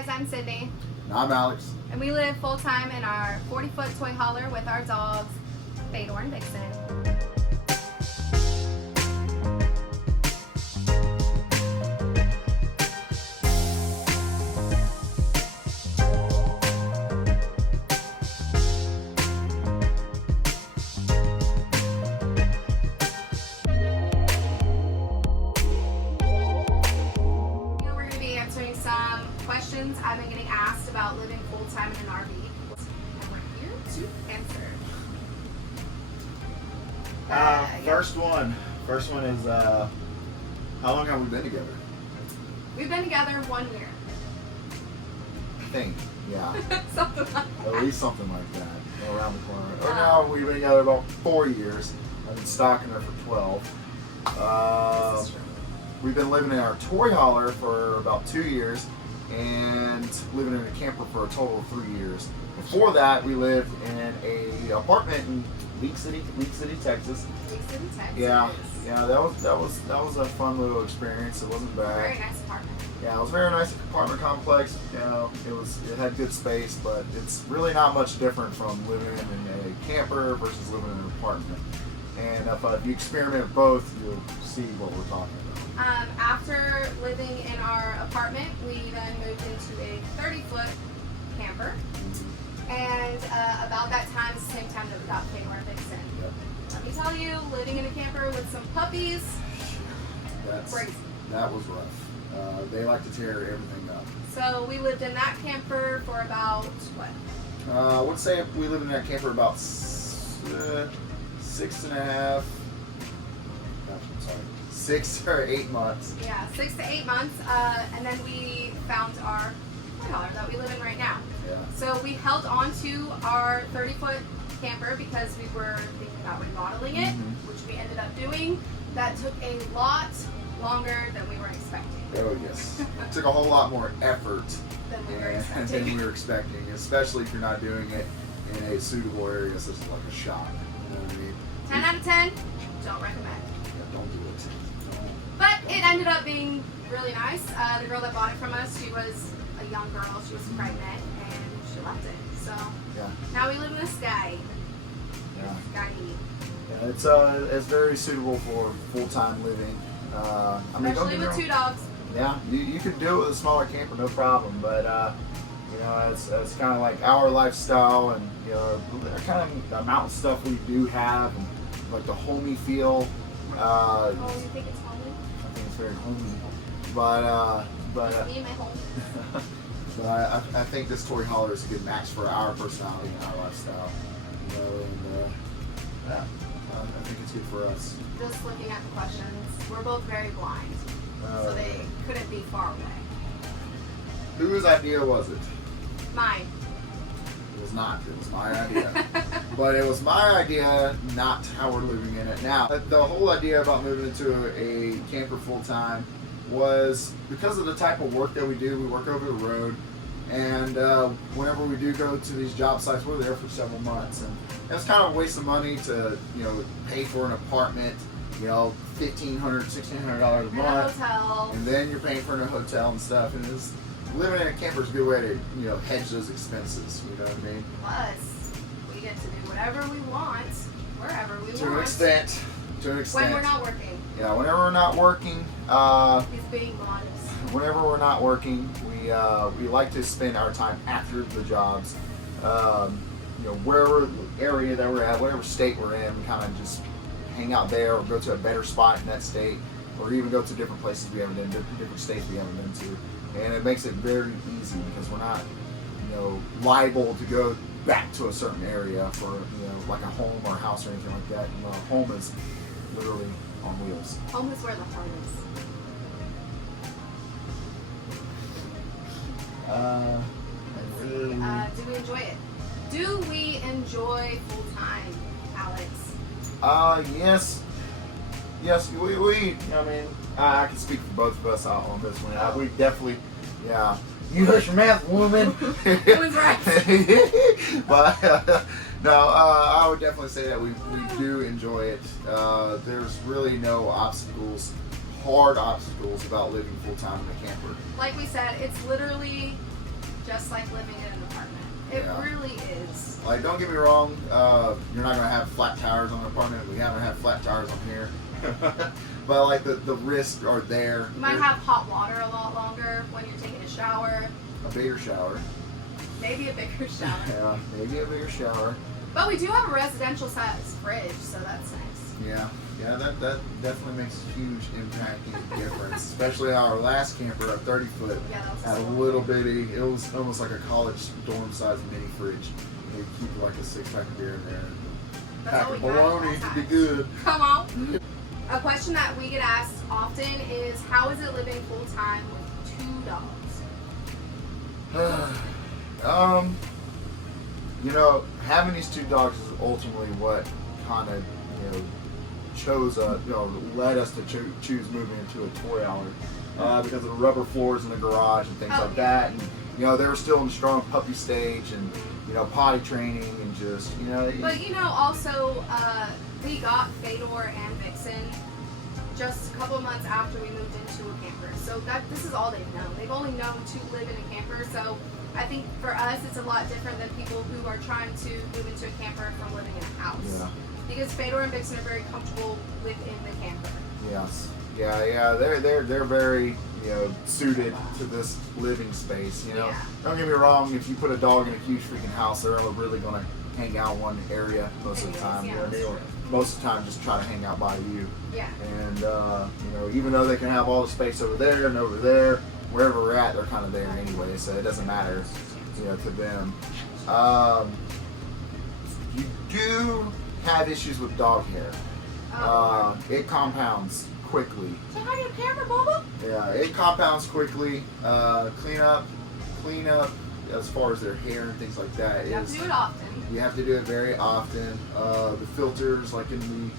guys, I'm Sydney. And I'm Alex. And we live full-time in our 40-foot toy hauler with our dogs, Fedor and Vixen. Some questions I've been getting asked about living full-time in an RV, and we're here to answer. First one is how long have we been together? We've been together 1 year. I think, yeah. Something like that. At least something like that. Around the corner. Or now we've been together about 4 years. I've been stalking her for 12. This is true. We've been living in our toy hauler for about 2 years and living in a camper for a total of 3 years. Before that, we lived in an apartment in League City, Texas. League City, Texas. Yeah, that was a fun little experience. It wasn't bad. Very nice apartment. Yeah, it was a very nice apartment complex. You know, it had good space, but it's really not much different from living in a camper versus living in an apartment. And if you experiment with both, you'll see what we're talking about. After living in our apartment, we then moved into a 30-foot camper. And about that time, it's the same time that we got Fedor and Vixen. Yep. Let me tell you, living in a camper with some puppies, crazy. That was rough. They like to tear everything up. So we lived in that camper for about, what? I would say we lived in that camper about 6 or 8 months. Yeah, 6 to 8 months. And then we found our toy hauler that we live in right now. Yeah. So we held on to our 30-foot camper because we were thinking about remodeling it, which we ended up doing. That took a lot longer than we were expecting. Oh yes. It took a whole lot more effort than we were expecting. Especially if you're not doing it in a suitable area such as like a shop. You know what I mean? 10 out of 10, don't recommend. Yeah, don't do it. But it ended up being really nice. The girl that bought it from us, she was a young girl. She was pregnant, and she loved it. So now we live in the sky. Yeah. Sky. Yeah, it's very suitable for full-time living. Especially with 2 dogs. Yeah, you could do it with a smaller camper, no problem. But it's kind of like our lifestyle, and the kind of the amount of stuff we do have, and like the homey feel. Oh, you think it's homey? I think it's very homey, but me and my home. but I think this toy hauler is a good match for our personality and our lifestyle. I think it's good for us. Just looking at the questions, we're both very blind, so they couldn't be far away. Whose idea was it? Mine. It was not. It was my idea. But it was my idea, not how we're living in it now. The whole idea about moving into a camper full time was because of the type of work that we do. We work over the road, and whenever we do go to these job sites, we're there for several months, and it's kind of a waste of money to pay for an apartment, $1,500, $1,600 a month, hotel, and then you're paying for a hotel and stuff, and living in a camper is a good way to hedge those expenses. You know what I mean? Plus, we get to do whatever we want, wherever we want. To an extent. When we're not working. Yeah, whenever we're not working. He's being modest. Whenever we're not working, we like to spend our time after the jobs. Wherever area that we're at, whatever state we're in, we kind of just hang out there, or go to a better spot in that state, or even go to different places we haven't been, different states we haven't been to. And it makes it very easy because we're not, liable to go back to a certain area for, like a home or a house or anything like that. Home is literally on wheels. Home is where the heart is. Do we enjoy it? Do we enjoy full time, Alex? Yes. Yes, we I can speak for both of us on this one. We definitely, yeah. You heard your mouth, woman. It was right. But no, I would definitely say that we do enjoy it. There's really no hard obstacles about living full time in a camper. Like we said, it's literally just like living in an apartment. It really is. Like, don't get me wrong, you're not gonna have flat tires on an apartment. We haven't had flat tires on here. But like the risks are there. You might have hot water a lot longer when you're taking a shower. A bigger shower. Maybe a bigger shower. Yeah, maybe a bigger shower. But we do have a residential size fridge, so that's nice. Yeah, that definitely makes a huge impacting difference. Especially our last camper, a 30-foot, had a little bitty. It was almost like a college dorm-sized mini fridge. You keep like a 6-pack of beer in there. Pack of bologna to be good. Come on. A question that we get asked often is, how is it living full time with 2 dogs? You know, having these 2 dogs is ultimately what kind of, led us to choose moving into a toy hour, because of the rubber floors in the garage and things like that. And, they were still in the strong puppy stage and, potty training and just, But, also, we got Fedor and Vixen just a couple of months after we moved into a camper. So this is all they've known. They've only known to live in a camper. So I think for us, it's a lot different than people who are trying to move into a camper from living in a house. Yeah. Because Fedor and Vixen are very comfortable within the camper. Yes. Yeah. They're very, suited to this living space. Yeah. Don't get me wrong. If you put a dog in a huge freaking house, they're only really gonna hang out one area most of the time. Most of the time, just try to hang out by you. Yeah. And even though they can have all the space over there and over there, wherever we're at, they're kind of there anyway. So it doesn't matter, to them. You do have issues with dog hair. It compounds quickly. Say hi to your camera, Bubba. Yeah, it compounds quickly. Clean up as far as their hair and things like that. You have to do it often. You have to do it very often. The filters, like in the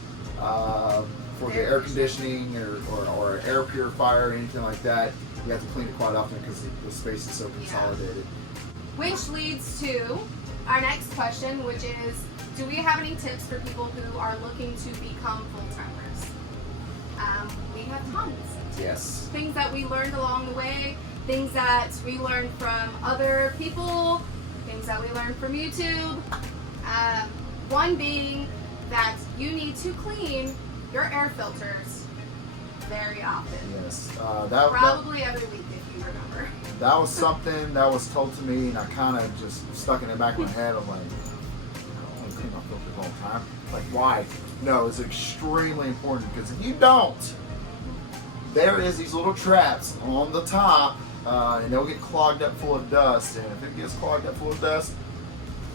for the air conditioning or air purifier or anything like that, you have to clean it quite often because the space is so consolidated. Which leads to our next question, which is, do we have any tips for people who are looking to become full-timers? We have tons. Yes. Things that we learned along the way, things that we learned from other people, things that we learned from YouTube. One being that you need to clean your air filters very often. Yes. Probably every week if you remember. That was something that was told to me, and I kind of just stuck in the back of my head. I'm like, I don't want to clean my filters all the time. Like, why? No, it's extremely important because if you don't, there is these little traps on the top, and they'll get clogged up full of dust. And if it gets clogged up full of dust,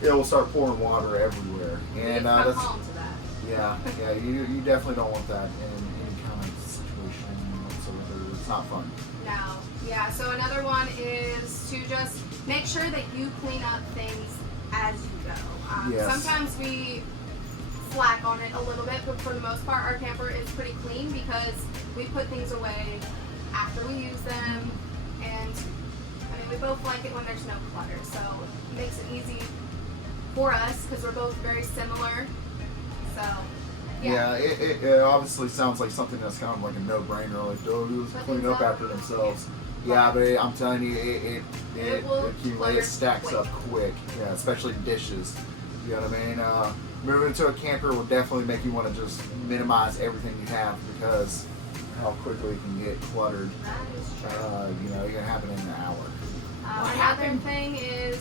it will start pouring water everywhere. And that's home to that. Yeah, you definitely don't want that in any kind of situation whatsoever. It's not fun. No. Yeah, so another one is to just make sure that you clean up things as you go. Yes. Sometimes we slack on it a little bit, but for the most part, our camper is pretty clean because we put things away after we use them, and we both like it when there's no clutter, so it makes it easy for us because we're both very similar. So yeah, it obviously sounds like something that's kind of like a no-brainer, like those clean up after themselves. Yeah, but I'm telling you, it accumulates, it stacks up quick. Yeah, especially dishes. You know what I mean? Moving to a camper will definitely make you want to just minimize everything you have because how quickly it can get cluttered. That is true. It can happen in an hour. Another thing is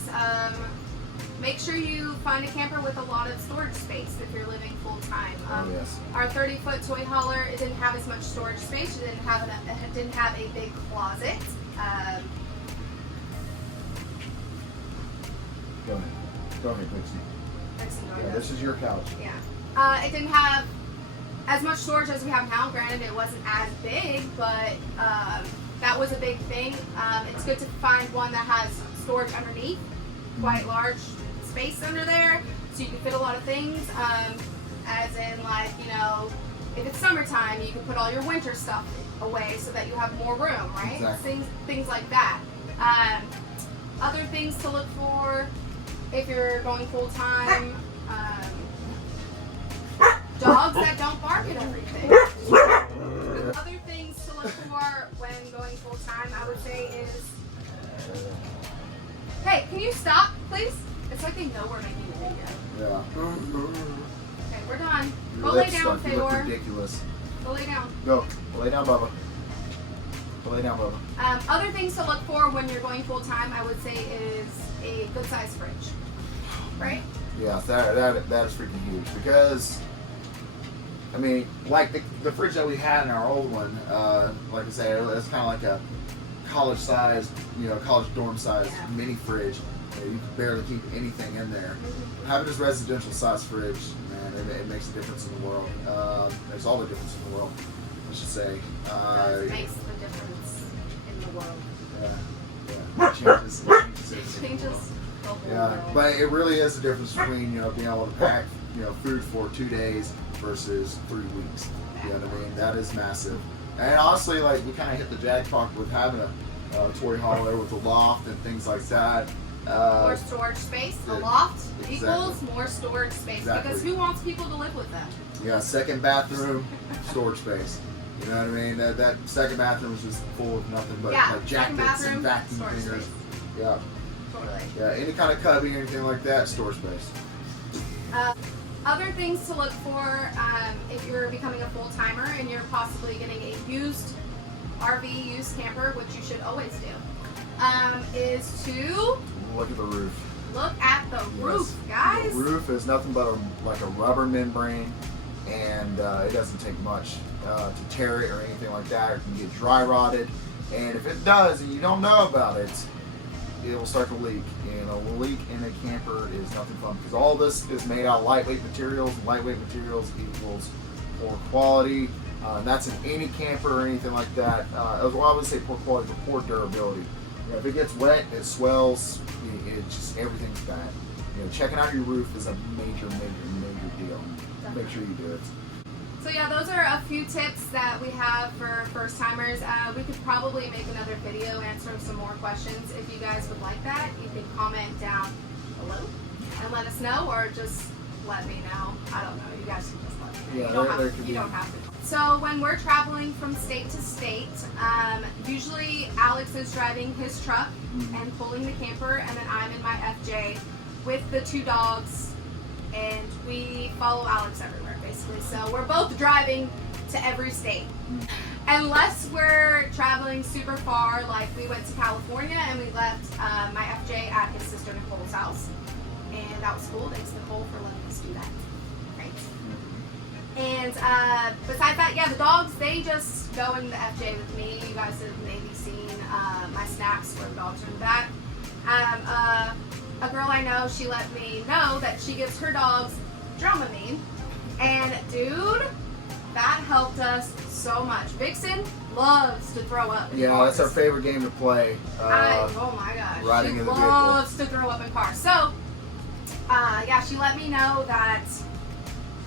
make sure you find a camper with a lot of storage space if you're living full time. Yes. Our 30-foot toy hauler, it didn't have as much storage space. It didn't have a big closet. Go ahead, Vixen. Yeah, this is your couch. Yeah. It didn't have as much storage as we have now. Granted, it wasn't as big, but that was a big thing. It's good to find one that has storage underneath, quite large space under there, so you can fit a lot of things. As in, like, if it's summertime, you can put all your winter stuff away so that you have more room, right? Exactly. Things like that. Other things to look for if you're going full time. Dogs that don't bark at everything. Other things to look for when going full time, I would say, is, hey, Hey, can you stop, please? It's like they know we're making a video. Yeah. Okay, we're done. Your Go lay lips down, stuck. You look Fedor. ridiculous. Go lay down. Go. Lay down, Bubba. Go lay down, Bubba. Other things to look for when you're going full time, I would say, is a good sized fridge. Right? Yeah, that is freaking huge because, I mean, like the fridge that we had in our old one, like I say, it's kind of like a college size, college dorm size mini fridge. You can barely keep anything in there. Having this residential size fridge, man, it makes a difference in the world. Makes all the difference in the world, I should say. It makes the difference in the world. Yeah. It changes It everything. changes the whole Yeah, world. but it really is the difference between being able to pack food for 2 days versus 3 weeks. You know what I mean? That is massive. And honestly, like we kind of hit the jackpot with having a toy hauler with a loft and things like that. More storage space. A loft Exactly. equals more storage space. Exactly. Because who wants people to live with them? Yeah, second bathroom, storage space. You know what I mean? That second bathroom is just full of nothing but like second jackets bathroom, and vacuum storage cleaners. space. Yeah, Totally. yeah. Any kind of cubby or anything like that, storage space. Other things to look for if you're becoming a full timer and you're possibly getting a used RV, used camper, which you should always do, is to Look at the roof. look at the roof, guys. The roof is nothing but like a rubber membrane, and it doesn't take much to tear it or anything like that. It can get dry rotted, and if it does and you don't know about it, it will start to leak. And a leak in a camper is nothing fun because all this is made out of lightweight materials, and lightweight materials equals poor quality. And that's in any camper or anything like that. Well, I would say poor quality, but poor durability. If it gets wet, it swells. It just everything's bad. Checking out your roof is a major deal. Definitely. Make sure you do it. So yeah, those are a few tips that we have for first timers. We could probably make another video answering some more questions. If you guys would like that, you can comment down below and let us know, or just let me know. I don't know. You guys can just let me know. Yeah, You don't have to. So when we're traveling from state to state, usually Alex is driving his truck and pulling the camper, and then I'm in my FJ with the 2 dogs, and we follow Alex everywhere, basically. So we're both driving to every state. Unless we're traveling super far, like we went to California and we left my FJ at his sister Nicole's house. And that was cool. Thanks, Nicole, for letting us do that. Great. And besides that, yeah, the dogs, they just go in the FJ with me. You guys have maybe seen my snaps where the dogs are in the back. A girl I know, she let me know that she gives her dogs Dramamine. And dude, that helped us so much. Vixen loves to throw up in Yeah, cars. that's our favorite game to play. Oh my gosh. Riding She in the vehicle. loves to throw up in cars. So, yeah, she let me know that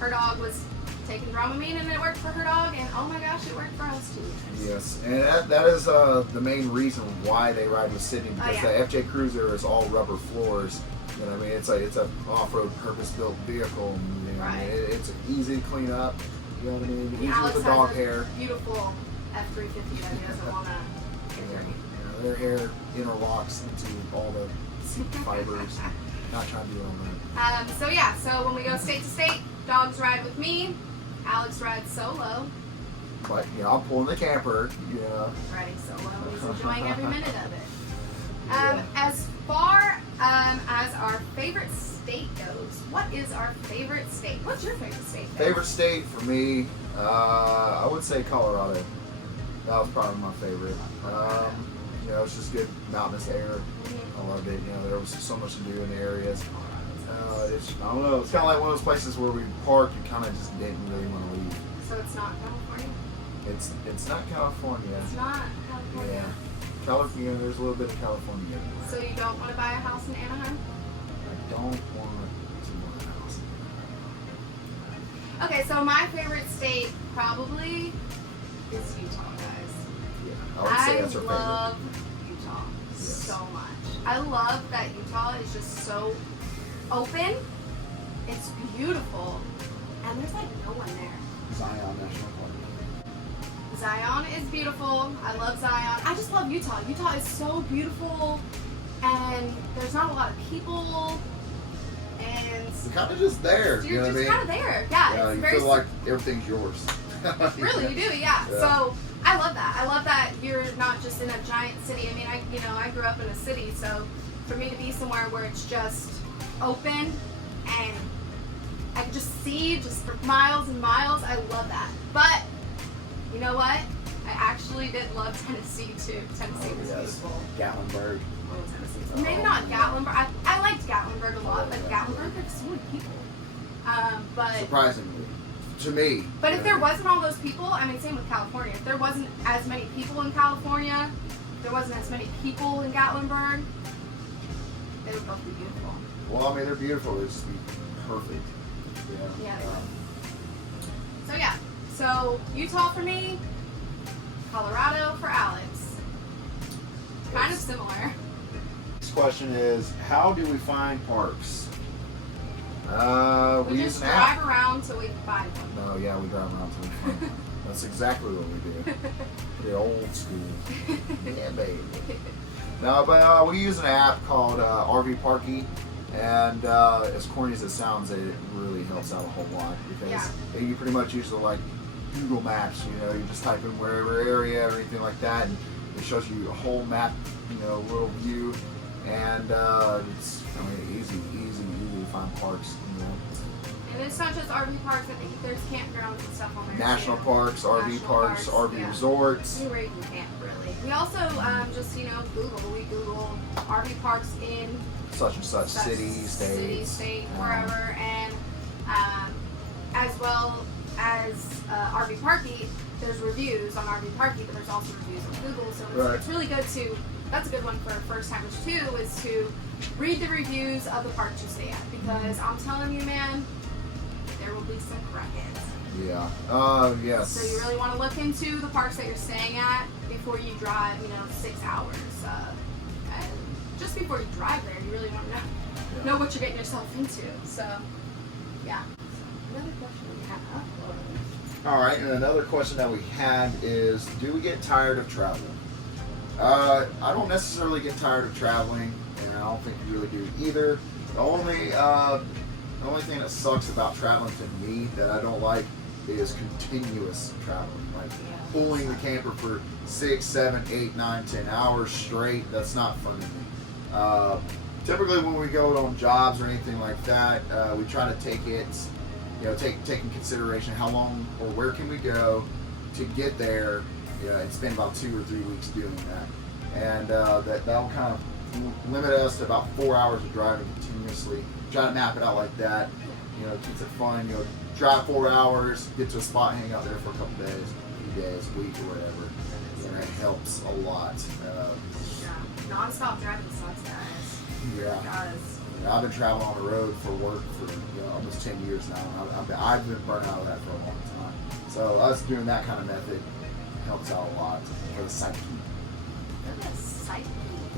her dog was taking Dramamine and it worked for her dog, and oh my gosh, it worked for us too. Yes, and that is the main reason why they ride with Sydney, because yeah. the FJ Cruiser is all rubber floors. You know what I mean? It's a off-road purpose-built vehicle. You know what I mean? It's easy to clean up. You know what I mean? Easy Alex with the dog has hair. a beautiful F350 that he doesn't want to get dirty. Their hair interlocks into all the seat fibers. Not trying to do all that. So yeah, so when we go state to state, dogs ride with me. Alex rides solo. But I'm pulling the camper. Riding solo. He's enjoying every minute of it. As far as our favorite state goes, what is our favorite state? What's your favorite state? Favorite state for me, I would say Colorado. That was probably my favorite. It's just good mountainous air. I loved it. There was so much to do in the areas. I don't know. It's kind of like one of those places where we parked and kind of just didn't really want to leave. So it's not California? It's not California. It's not California. Yeah. California, there's a little bit of California everywhere. So you don't want to buy a house in Anaheim? I don't want to buy a house. Okay, so my favorite state probably is Utah, guys. Yeah, I would say that's our favorite. love Utah so much. I love that Utah is just so open. It's beautiful. And there's like no one there. Zion National Park. Zion is beautiful. I love Zion. I just love Utah. Utah is so beautiful, and there's not a lot of people, and You're kind of just there. you're You know what I just mean? kind of there. Yeah, Yeah, it's you very feel like everything's yours. really, you do, yeah. So I love that. I love that you're not just in a giant city. I mean, I grew up in a city, so for me to be somewhere where it's just open and I can just see just for miles and miles, I love that. But you know what? I actually did love Tennessee too. Tennessee was beautiful. Gatlinburg. Oh, Tennessee. Maybe not Gatlinburg. I liked Gatlinburg a lot, but Gatlinburg, there's so many people. But Surprisingly, to me. But if there wasn't all those people, I mean, same with California. If there wasn't as many people in California, if there wasn't as many people in Gatlinburg, they would both be beautiful. Well, I mean, they're beautiful. They're just perfect. Yeah. So yeah. So Utah for me, Colorado for Alex. Kind of similar. Next question is, how do we find parks? We use just an app. drive around till we find one. No, yeah, we drive around till we find one. That's exactly what we do. The old school. Yeah, baby. No, but we use an app called RV Parky, and as corny as it sounds, it really helps out a whole lot because you pretty much use like Google Maps. You know, you just type in wherever area or anything like that, and it shows you a whole map, little view, and it's easy to find parks. And it's not just RV parks. I think there's campgrounds and stuff on there. National too. parks, RV parks, RV resorts. Anywhere you can camp, really. We also just Google. We Google RV parks in such and such city, state, wherever, and as well as RV Parky. There's reviews on RV Parky, but there's also reviews on Google. So it's really good to. That's a good one for first timers too. Is to read the reviews of the parks you stay at, because I'm telling you, man, there will be some crackheads. Yeah. Yes. So you really want to look into the parks that you're staying at before you drive, 6 hours. Just before you drive there, you really want to know what you're getting yourself into. So, yeah. So, another question we have. All right, and another question that we had is, do we get tired of traveling? I don't necessarily get tired of traveling, and I don't think you really do either. The only thing that sucks about traveling to me that I don't like is continuous traveling, like pulling the camper for 6, 7, 8, 9, 10 hours straight. That's not fun to me. Typically when we go on jobs or anything like that, we try to take it, take in consideration how long or where can we go to get there. And spend about 2 or 3 weeks doing that, and that'll kind of limit us to about 4 hours of driving continuously. Try to map it out like that. Keeps it fun. Drive 4 hours, get to a spot, hang out there for a couple days, a few days, a week, or whatever. And it helps a lot. Non-stop driving sucks, guys. Yeah. It does. I've been traveling on the road for work for almost 10 years now. I've been burnt out of that for a long time. So us doing that kind of method helps out a lot for the psyche. For the psyche.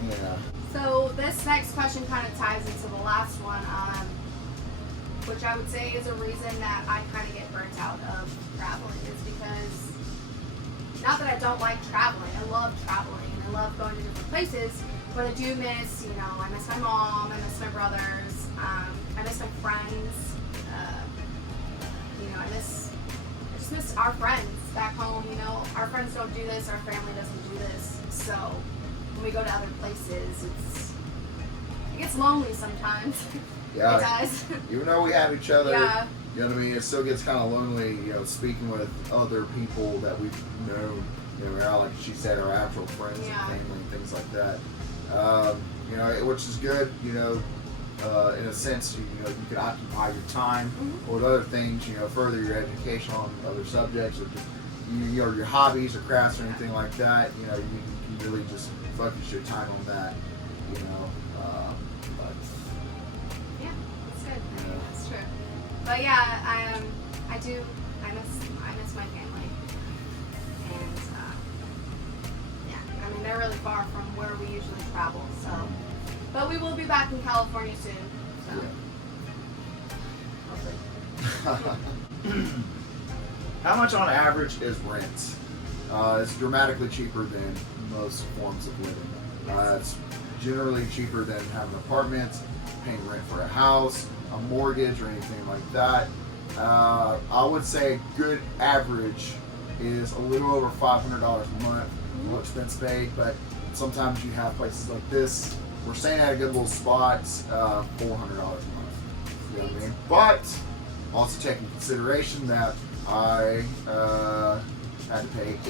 Yeah. So this next question kind of ties into the last one, which I would say is a reason that I kind of get burnt out of traveling, is because, not that I don't like traveling, I love traveling and I love going to different places, but I do miss, I miss my mom, I miss my brothers, I miss my friends, I just miss our friends back home. Our friends don't do this, our family doesn't do this, so when we go to other places, it gets lonely sometimes. Yeah. It does. Even though we have each other, Yeah. you know what I mean, it still gets kind of lonely, speaking with other people that we've known, like she said, our actual friends and family and things like that. Which is good, in a sense, you can occupy your time with other things, further your education on other subjects, or just, your hobbies or crafts or anything like that. You can really just focus your time on that. Yeah, that's good. I mean, that's true. But yeah, I miss my family, and I mean, they're really far from where we usually travel. So, but we will be back in California soon. So. Yeah. How much on average is rent? It's dramatically cheaper than most forms of living. It's generally cheaper than having apartments, paying rent for a house, a mortgage, or anything like that. I would say good average is a little over $500 a month. A little expense paid, but sometimes you have places like this. We're staying at a good little spot, $400 a month. You know what I mean? But also take into consideration that I had to pay $1,800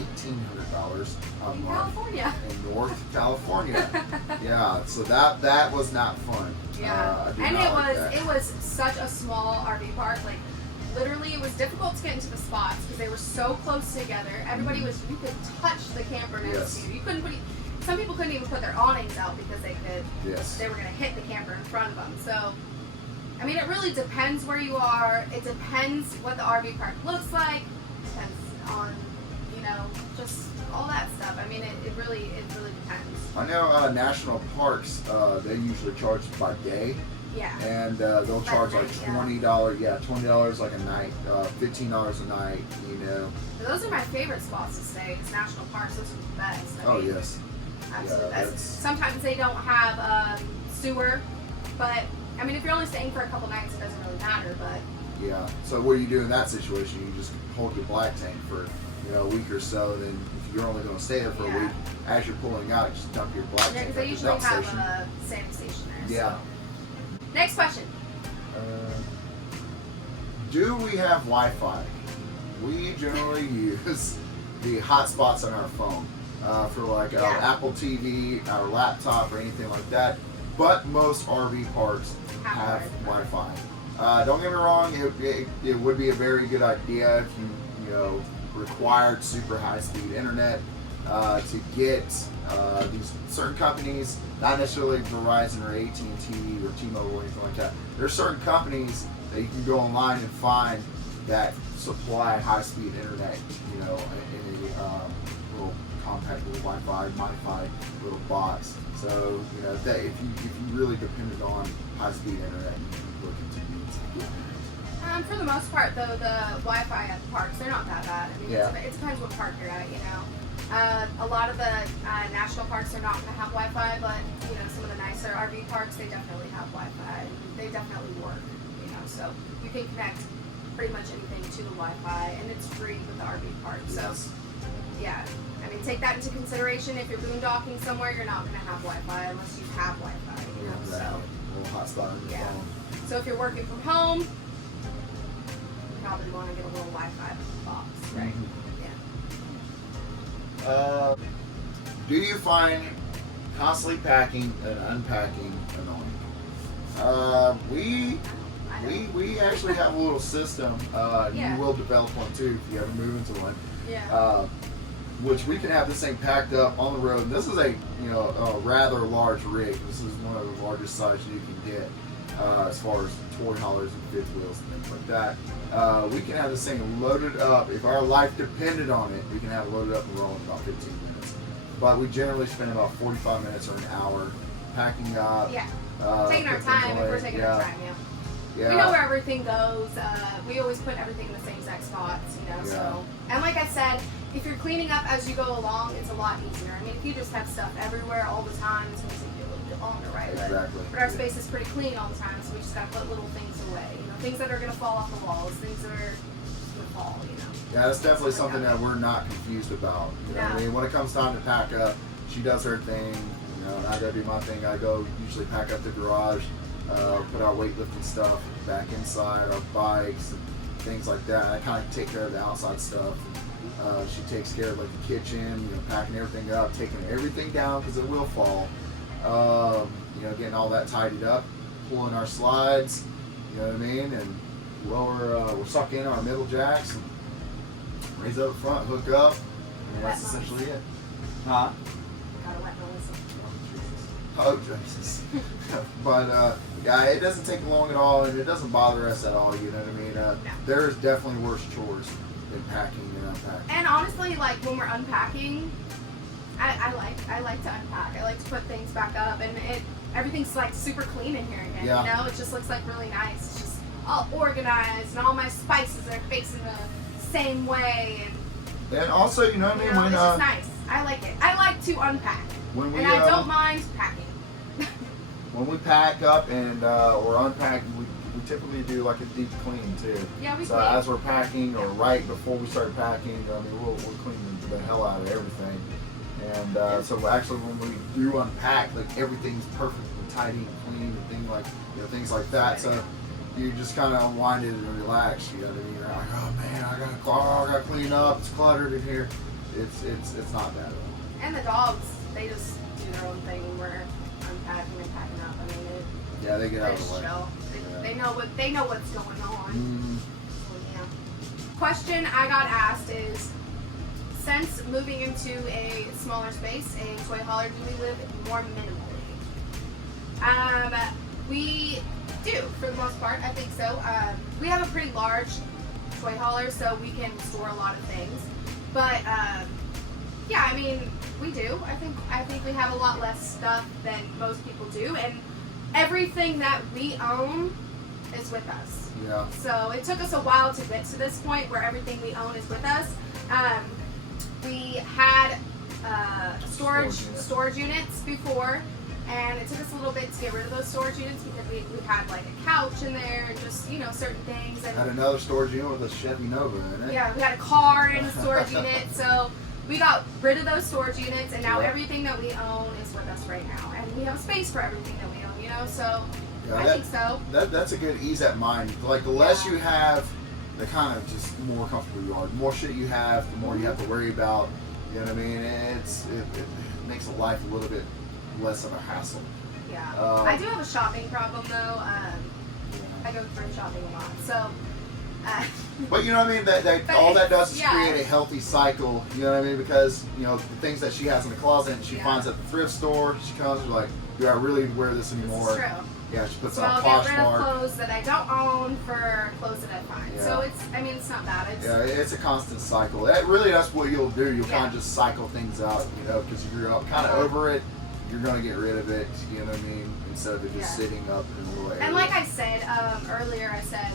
a In month California. in North California. Yeah, so that was not fun. Yeah, I did and not like that. it was such a small RV park. Like literally, it was difficult to get into the spots because they were so close together. Everybody was, you could touch the camper next Yes. to you. You couldn't put. Some people couldn't even put their awnings out because they could. Yes. They were going to hit the camper in front of them. So, I mean, it really depends where you are. It depends what the RV park looks like. Depends on, just all that stuff. I mean, it really depends. I know national parks, they usually charge by day. Yeah. And they'll charge like $20, $20 like a night, $15 a night, But those are my favorite spots to stay. It's national parks. Those are the best. I mean, yes. absolutely. Yeah, Sometimes they don't have sewer, but I mean, if you're only staying for a couple nights, it doesn't really matter. But yeah. So what do you do in that situation? You just hold your black tank for a week or so. Then if you're only going to stay there for a week, as you're pulling out, you just dump your black tank because they at the usually dump have station. a sanitation there. Yeah. So. Next question. Do we have Wi-Fi? We generally use the hotspots on our phone for like our Apple TV, our laptop, or anything like that. But most RV parks have Wi-Fi. Don't get me wrong; it would be a very good idea if you required super high-speed internet to get these certain companies, not necessarily Verizon or AT&T or T-Mobile or anything like that. There are certain companies that you can go online and find that supply high-speed internet, in a little compact little Wi-Fi, modified little box. So, if you really depended on high-speed internet, you can look into these. For the most part, though, the Wi-Fi at the parks, they're not that bad. I mean, it depends what park you're at, A lot of the national parks are not going to have Wi-Fi, but, some of the nicer RV parks, they definitely have Wi-Fi. They definitely work, so you can connect pretty much anything to the Wi-Fi, and it's free with the RV park. So, yeah. I mean, take that into consideration. If you're boondocking somewhere, you're not going to have Wi-Fi unless you have Wi-Fi, so. A little hotspot on your phone. So if you're working from home, you probably want to get a little Wi-Fi box, right? Yeah. Do you find constantly packing and unpacking annoying? We actually have a little system. You will develop one too if you ever move into one. Yeah. Which we can have this thing packed up on the road. And this is a rather large rig. This is one of the largest sizes you can get as far as toy haulers and fifth wheels and things like that. We can have this thing loaded up. If our life depended on it, we can have it loaded up and rolling in about 15 minutes. But we generally spend about 45 minutes or an hour packing up. Yeah. Taking our time if we're taking our time, Yeah. We know where everything goes. We always put everything in the same exact spots, so. And like I said, if you're cleaning up as you go along, it's a lot easier. I mean, if you just have stuff everywhere all the time, it's going to take you a little bit longer, right? Exactly. But our space is pretty clean all the time, so we just got to put little things away. Things that are going to fall off the walls, things that are going to fall, Yeah, that's definitely something that we're not confused about. I mean, when it comes time to pack up, she does her thing, and I go do my thing. I go usually pack up the garage, put our weightlifting stuff back inside, our bikes, and things like that. I kind of take care of the outside stuff. She takes care of like the kitchen, packing everything up, taking everything down because it will fall. Getting all that tidied up, pulling our slides, you know what I mean, and we'll suck in our middle jacks and raise up front, hook up, and that's essentially it. Huh? Got a wet nose. Oh Jesus! But yeah, it doesn't take long at all, and it doesn't bother us at all. You know what I mean? No. There's definitely worse chores than packing and unpacking. And honestly, like when we're unpacking, I like to unpack. I like to put things back up, and everything's like super clean in here again. Yeah. It just looks like really nice. It's just all organized, and all my spices are facing the same way. And also, you know what I mean? It's just nice. I like it. I like to unpack, When we, and I don't mind packing. when we pack up and or unpack, we typically do like a deep clean too. Yeah, we So clean. as we're packing or right before we start packing, I mean, we'll clean the hell out of everything. And so actually when we do unpack, like everything's perfect and tidy and clean and things like that. So you just kind of unwind it and relax. You know what I mean? You're like, oh man, I gotta clean up. It's cluttered in here. It's not bad at all. And the dogs, they just do their own thing when we're unpacking and packing up. I mean, Yeah, they get out they of the way. chill. They know what's going on. Mm. So, yeah. Question I got asked is, since moving into a smaller space, a toy hauler, do we live more minimally? We do, for the most part. I think so. We have a pretty large toy hauler, so we can store a lot of things. But yeah, I mean, we do. I think we have a lot less stuff than most people do, and everything that we own is with us. Yeah. So it took us a while to get to this point where everything we own is with us. We had storage units before, and it took us a little bit to get rid of those storage units because we had like a couch in there and just certain things. And Had another storage unit with a Chevy Nova in it. yeah, we had a car in a storage unit, so we got rid of those storage units, and now Yeah. everything that we own is with us right now, and we have space for everything that we own. So Yeah, I think so. That's a good ease at mind. Like the less Yeah. you have, the kind of just more comfortable you are. The more shit you have, the more you have to worry about. You know what I mean? It makes the life a little bit less of a hassle. Yeah, Um, I do have a shopping problem though. I go thrift shopping a lot, so. But you know what I mean? That But all that does is yeah. create a healthy cycle. You know what I mean? Because the things that she has in the closet and she Yeah. finds at the thrift store, she comes and like, do I really wear this This anymore? is true. Yeah, she puts So on I'll get rid of Poshmark. clothes that I don't own for clothes that I find. Yeah. So it's not bad. It's, Yeah, it's a constant cycle. That really, that's what you'll do. You'll Yeah. kind of just cycle things out, because you're kind of over it. You're gonna get rid of it. You know what I mean? Instead of it just Yeah. sitting up in a little area. And like I said earlier, I said,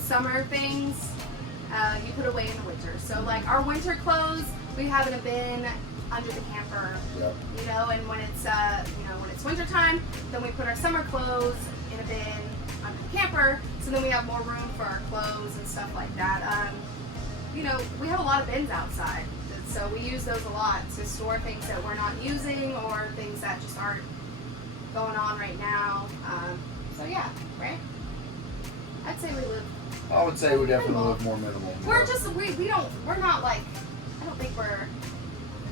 summer things you put away in the winter. So like our winter clothes, we have in a bin under the camper. Yep. And when it's winter time, then we put our summer clothes in a bin under the camper. So then we have more room for our clothes and stuff like that. We have a lot of bins outside. So we use those a lot to store things that we're not using or things that just aren't going on right now. So yeah, right? I'd say we live. I would say we definitely Minimal. live more minimal. We're not like, I don't think we're.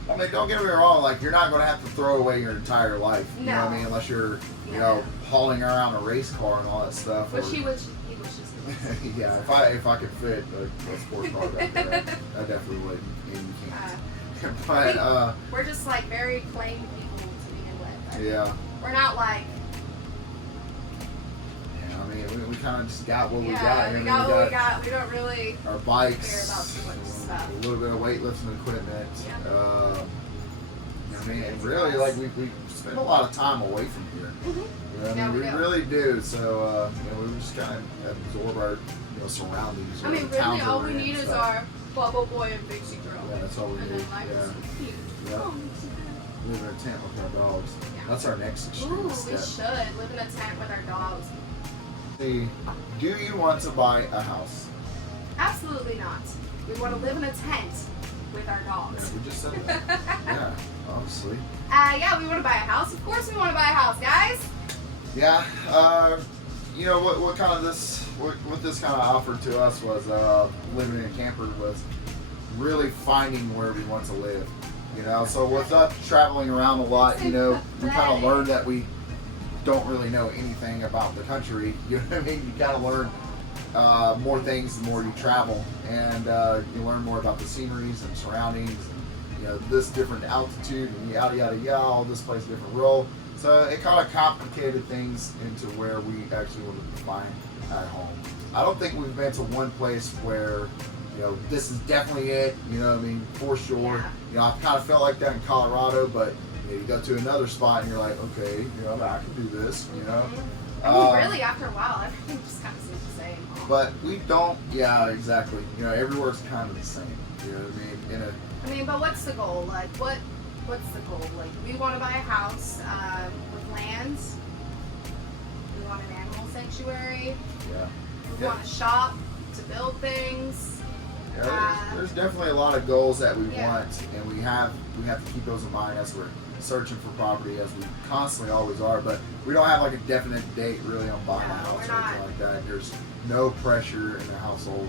I mean, don't get me wrong. Like, you're not gonna have to throw away your entire life. You know what I No. mean? Unless you're, Yeah. hauling around a race car and all that stuff. Which or- he was just. yeah, if I could fit a sports car back there, I definitely would. And you can't. But We're just like very plain people to begin with. yeah. We're not like. Yeah, I mean, we kind of just got what we got. Yeah, I we mean, got what we got. We don't really. Our bikes, care about too much stuff. a little bit of weightlifting equipment. Yeah. I mean, and really, like we spend a lot of time away from here. Yeah, we we do. really do. So we just kind of absorb our surroundings. I mean, the towns really, all we're we in need and is stuff. our Bubble Boy and Vixen girl. Yeah, that's all we And need. then life Yeah. is cute. Yeah. Oh, Vixen. Live in a tent with our dogs. Yeah. That's our next extreme Ooh, we step. should live in a tent with our dogs. See, do you want to buy a house? Absolutely not. We want to live in a tent with our Yeah, dogs. we just said that. Yeah, obviously. Yeah, we want to buy a house. Of course, we want to buy a house, guys. Yeah, what kind of what this kind of offered to us was living in a camper was really finding where we want to live. So with us traveling around a lot, we kind of learned that we don't really know anything about the country. You know what I mean? You kind of learn more things the more you travel, and you learn more about the sceneries and surroundings, and this different altitude and yada yada yada. All this plays a different role. So it kind of complicated things into where we actually wanted to find at home. I don't think we've been to one place where, this is definitely it, for sure. I kind of felt like that in Colorado, but you go to another spot and you're like, okay, I can do this, I mean, really, after a while, everything just kind of seems the same. But we don't, yeah, exactly. Everywhere's kind of the same, you know what I mean? But what's the goal? Like, what's the goal? Like, we want to buy a house with lands sanctuary. Yeah. We want to shop, to build things. Yeah, there's definitely a lot of goals that we Yeah. want, and we have to keep those in mind as we're searching for property, as we constantly always are. But we don't have like a definite date really on buying a No, house or we're anything not. like that. There's no pressure in the household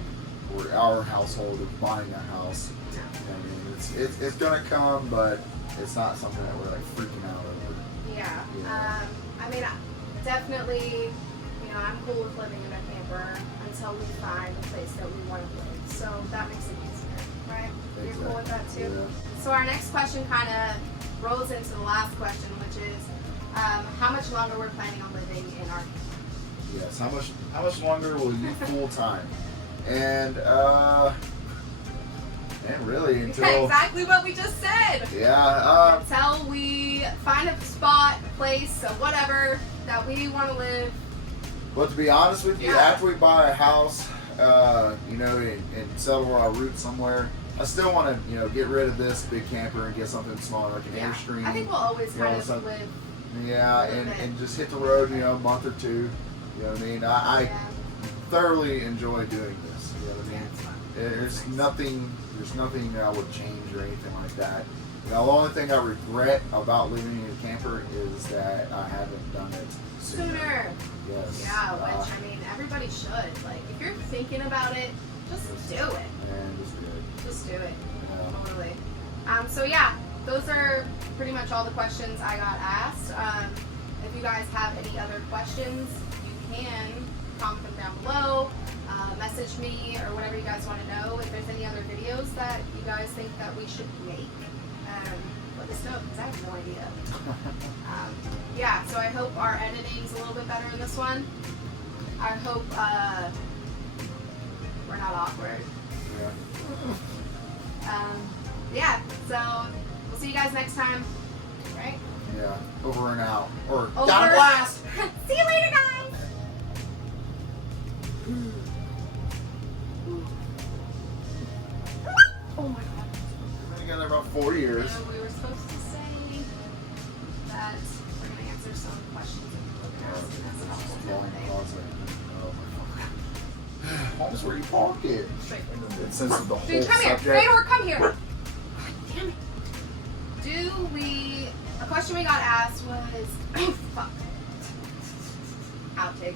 or our household of buying a house. No. I mean, it's gonna come, but it's not something that we're like freaking out over. Yeah. Yeah. I mean, definitely, you know, I'm cool with living in a camper until we find a place that we want to live. So that makes it easier, right? You're cool with that too? Yeah. So our next question kind of rolls into the last question, which is how much longer we're planning on living in our camper. Yes. How much longer will you full time? And really until Exactly what we just said. yeah. Until we find a spot, a place, or whatever that we want to live. But to be honest with you, Yeah. after we buy a house, you know, and settle our roots somewhere, I still want to, you know, get rid of this big camper and get something smaller, like an Yeah. Airstream. I think we'll always You know, kind of some- live. Yeah, and just hit the road, you know, a month or two. You know what I mean? I Yeah. thoroughly enjoy doing this. You know what I Yeah, mean? it's fun. There's Nice. nothing that I would change or anything like that. You know, the only thing I regret about living in a camper is that I haven't done it Sooner. Yes. Yeah, which I mean, everybody should. Like, if you're thinking about it, just do it. And just do it. Just do it. Yeah. Totally. So yeah, those are pretty much all the questions I got asked. If you guys have any other questions, you can comment them down below, message me, or whatever you guys want to know. If there's any other videos that you guys think that we should make, let us know, because I have no idea. Yeah, so I hope our editing's a little bit better in this one. I hope we're not awkward. Yeah. Yeah, so we'll see you guys next time. Right? Yeah. Over and out. Or Over. got a blast! See you later, guys! Oh my god. We've been together about 4 years. So we were supposed to say that we're going to answer some questions that people have been asking us about the whole Long thing. closet. Oh my god. Holmes, where you park it? Straight. It says the whole Dude, come here. subject. Fedor, come here. God damn it. A question we got asked was, fuck. Outtake.